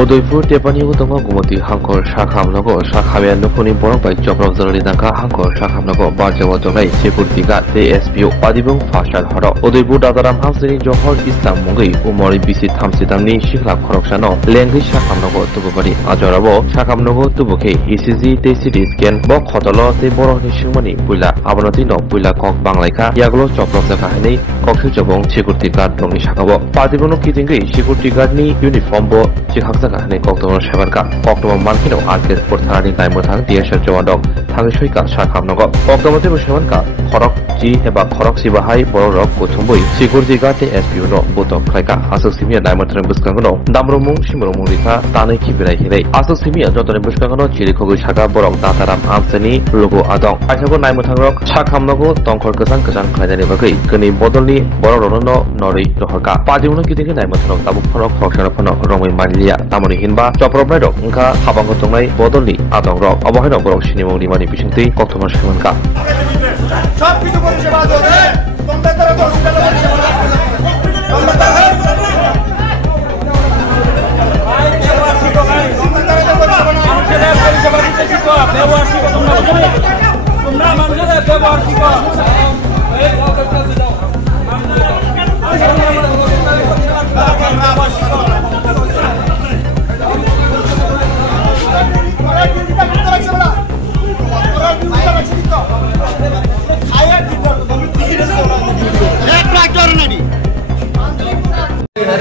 उदयपुर टेपानी उतमा गुमती हांखर शाखामनगो शाखाया नखनि बरंबाय जब्रब जरलि दांखा हांखर शाखामनगो बारजाव जंगाय security guard एएसपीओ आदिबुं faster हर उदयपुर दादाराम हांसनि जहर इस्लाम मुंगै उमरि बिसि थामसिदांनि सिखला खरकसानो लेंगै शाखामनगो तुबुबारि आजराबो शाखामनगो तुबुखे ECG ते सिटी स्केन ब खतलो ते बरहनि सिंमनि बुला आबनति न बुला कक बांलायखा यागलो जब्रब जगाहनै कक्सु जबं सिकुरिटी गार्ड दंनि शाखाबो पादिबनो किदिंगै सिकुरिटी गार्डनि इउनिफर्म बो चिखाकजागाहनै कक्टम सेबानका कक्टम मानखिनो आर्केट परथारानि नायमोथां डिएसएफ जवान थाङै सयका शाखामनगो कक्टमते सेबानका खरक जी एबा खरक सिबाहाय बररक गथुमबै सिकुरिटी गार्ड एसपीओ नो बतक खायका आसक सिमिया नायमोथां बुसकांगनो दामरमुं सिमरमुं रिखा तानै कि बिराय हिरै आसक सिमिया जतने बुसकांगनो चिरिखगै शाखा बरक दाताराम आमसेनि लोगो आदं आइसाबो नायमोथां रक शाखामनगो तंखर गोजान गोजान खायनानि बागै गनि बदलनि बररनो नरै रहरका पादिउनो किदिंगे नायमोथां ताबुक फरक फरकसारफनो रमै मानिलिया तामनि हिनबा चप्रबनाय रक ओंखा हाबांगो तंनाय बदलनि आदं रक अबहायनो बरक सिनिमौनि मानि बिसिंतै कक्टम सेबानका সব কিছু পরিষেবা আছে তোমরা তারা তো হসপিটালে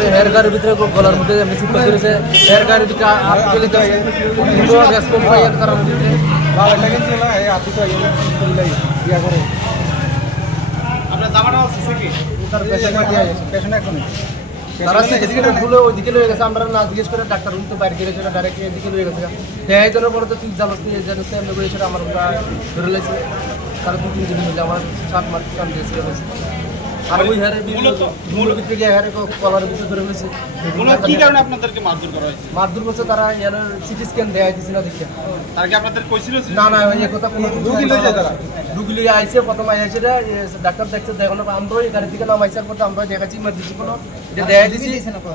हेयर गाड़ी भीतर को गलार मध्य मिसिंग पकड़े से हेयर गाड़ी का आप के लिए तो रेस्पॉन्स फायर कर रहा है बाबा लेकिन चला है आप तो ये दिया करे अपना জামাটা আছে কি তার পেশেন্ট দিয়া আছে পেশেন্ট এখন তারা সিটিস্ক্যান ভুলে ওইদিকে লয়ে গেছে আমরা না জিজ্ঞেস করে ডাক্তার রুম তো বাইরে গেলে সেটা ডাইরেক্ট এদিকে লয়ে গেছে এই জন্য পরে তো তুই জানাস তুই জানাস আমরা করে সেটা আমার ধরে লাইছে তার 2-3 দিন হলো আমার 7 মাস কাম দিয়েছে আর ওই হারে মূল ভিতরে গিয়ে হারে কলার ভিতরে ধরে ফেলেছে মূল কি কারণে আপনাদেরকে মারধর করা হয়েছে মারধর করছে তারা এর সিটি স্ক্যান দেয়া দিছিল না দেখে তার কি আপনাদের কইছিল না না এই কথা কোনো দুগি লই যায় তারা দুগি লই আইছে প্রথম আইছে ডাক্তার দেখতে দেখলো আমরা এই গাড়ি থেকে নাম আইছার পর আমরা দেখাচ্ছি ইমার্জেন্সি কোনো এটা দেয়া দিছি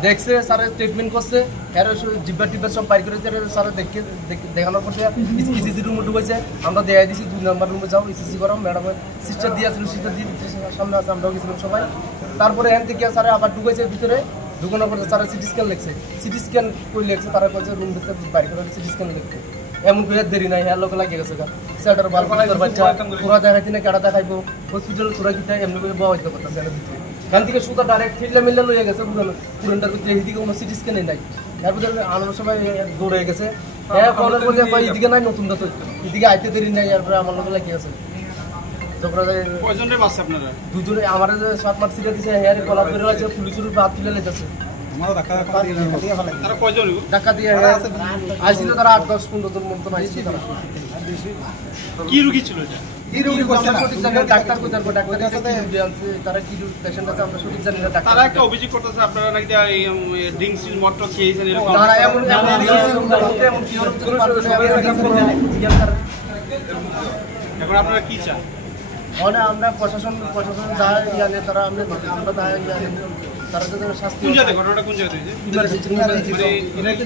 দেখছে স্যার ট্রিটমেন্ট করছে এর জিব্বা টিব্বা সব বাইর করে স্যার দেখে দেখানোর পর ইসিজি রুমে ঢুকেছে আমরা দেয়া দিছি 2 নাম্বার রুমে যাও ইসিজি করো ম্যাডাম সিস্টার দিয়েছিল সিস্টার দিয়ে সামনে আছে আমরা গেছিলাম সবাই তারপরে এখান থেকে স্যার আবার ঢুকেছে ভিতরে ঢুকানোর পর স্যার সিটি স্ক্যান লিখছে সিটি স্ক্যান কই লিখছে তারা কইছে রুম ভিতরে বাইরে করে সিটি স্ক্যান লিখতে এমন কই দেরি নাই হ্যাঁ লোক লাগিয়ে গেছে স্যার বাল বাল বাচ্চা পুরো দেখাইতে না কেডা দেখাইবো হসপিটাল পুরো কিটা এমনি করে বড় হইতে কথা স্যার এখান থেকে সুতা ডাইরেক্ট ফিল্লা মিল্লা লইয়া গেছে পুরনটার ভিতরে এদিকে কোনো সিটি স্ক্যান নাই তারপর আনার সময় দৌড়ে গেছে হ্যাঁ কলের মধ্যে কই এদিকে নাই নতুন তো এদিকে আইতে দেরি নাই আর আমার লোক লাগিয়ে গেছে কয়জনের বাস আপনারা দুজনে আমারে যে 7 মাস সিটা দিছে হেয়ারে কলার বের হইছে পুলিশের বাদ তুলে লেতেছে আমারও ধাক্কা দিয়ে ফেলে তারা কয়জন ধাক্কা দিয়ে আইছিল তারা 8-10 15 জন মত আইছিল তারা কি রোগী ছিল এটা কি রোগী কোন সঠিক জায়গা ডাক্তার কো জানবো ডাক্তার কাছে তারা কি পেশেন্ট আছে আমরা সঠিক জানি না ডাক্তার তারা একটা অভিযোগ করতেছে আপনারা নাকি ড্রিঙ্কস মদ খেয়েছেন এরকম না এমন কি এখন আপনারা কি চান মানে আমরা প্রশাসন দায় ইয়ালে তারা আমরা দায় ইয়ালে তারা তো শাস্তি কোন জায়গায় ঘটনাটা কোন জায়গায় হইছে ইমার্জেন্সি মানে এটা কি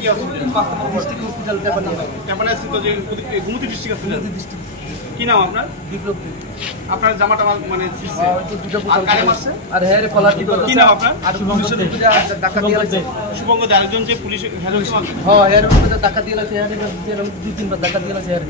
ডিস্ট্রিক্ট হসপিটাল টেপানা আছে তো যে গুমতি ডিস্ট্রিক্ট আছে কি নাম আপনার বিপ্লব আপনার জামাটা মানে সিসে আর কারে মারছে আর হেরে ফলার কি নাম আপনার আর পুলিশের টাকা দিয়ে লাগছে শুভঙ্গ আরেকজন যে পুলিশ হেরে হ্যাঁ হেরে টাকা দিয়ে লাগছে হেরে 2-3 বার টাকা দিয়ে লাগছে হেরে